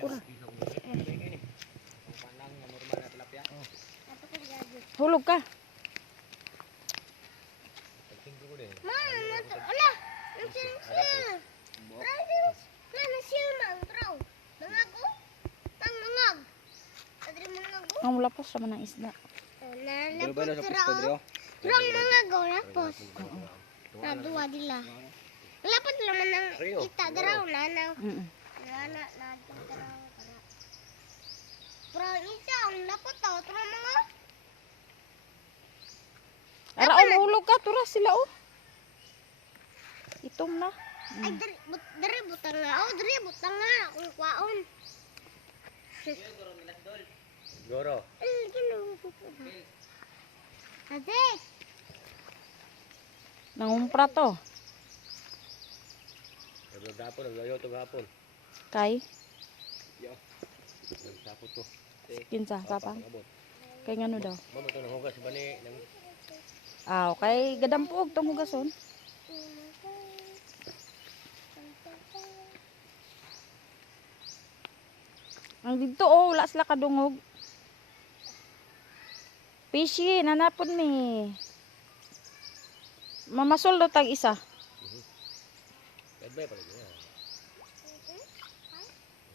Ura. Hulog ka. Ang lapos naman ng isda. Rong mga go lapos. Nadua dila. Lapos naman ng kita daraw na na. Na daraw. Pero isa ang lapot to, tro mga. Ara hulog ka, tura sila oh. Itom na. Ay dari butang nga. Oh, dari butang nga kung kwaon. Goro. Ate. Nangumpra to. Naglayo to gapon. Kay Yo. Nagsapo to. kinsa tapang. Kay ngano daw? Mamo to nang hugas bani nang Kay gadampuog tong hugason. Ang dito oh, wala sila kadungog. Fishy, nanapon mi. Mamasol do tag isa. Kadbay pa rin.